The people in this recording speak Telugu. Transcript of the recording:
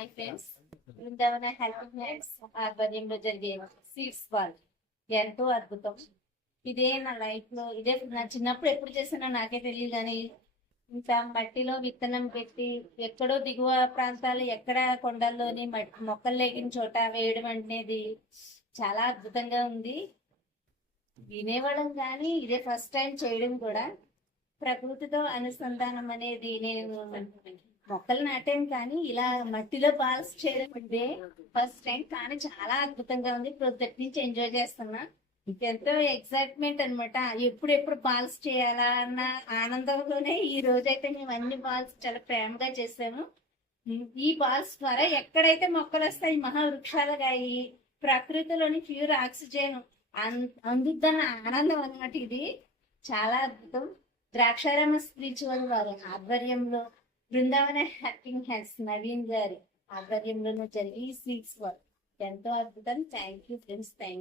Hi friends, Brindavana helping hands ఆధ్వర్యంలో జరిగే సీడ్స్ బాల్ ఎంతో అద్భుతం. ఇదే నా లైఫ్ లో ఇదే నా చిన్నప్పుడు ఎప్పుడు చేసినా నాకే తెలియదు కానీ ఇంత మట్టిలో విత్తనం పెట్టి ఎక్కడో దిగువ ప్రాంతాలు ఎక్కడ కొండల్లోని మొక్కలు లేకిన చోట వేయడం అనేది చాలా అద్భుతంగా ఉంది. వినేవాళ్ళం కానీ ఇదే ఫస్ట్ టైం చేయడం కూడా. ప్రకృతితో అనుసంధానం అనేది నేను మొక్కలు నాటాను కానీ ఇలా మట్టిలో బాల్స్ చేయడం అంటే ఫస్ట్ టైం, కానీ చాలా అద్భుతంగా ఉంది. ప్రొద్దుటి నుంచి ఎంజాయ్ చేస్తున్నా. ఎంతో ఎక్సైట్మెంట్ అనమాట. ఎప్పుడెప్పుడు బాల్స్ చేయాలా అన్న ఆనందంలోనే ఈ రోజైతే మేము అన్ని బాల్స్ చాలా ప్రేమగా చేసాము. ఈ బాల్స్ ద్వారా ఎక్కడైతే మొక్కలు వస్తాయి మహావృక్షాలుగా అయ్యి ప్రకృతిలోని ప్యూర్ ఆక్సిజన్ అందుద్దన్న ఆనందం అన్నమాట. ఇది చాలా అద్భుతం. ద్రాక్షారామ స్పిరిచువల్ వారి ఆధ్వర్యంలో బృందావన హ్యాపింగ్ హ్యాండ్స్ నవీన్ గారి ఆధ్వర్యంలోనూ జరిగి సీడ్స్ వర్క్ ఎంతో అద్భుతం. Thank you friends, thank you.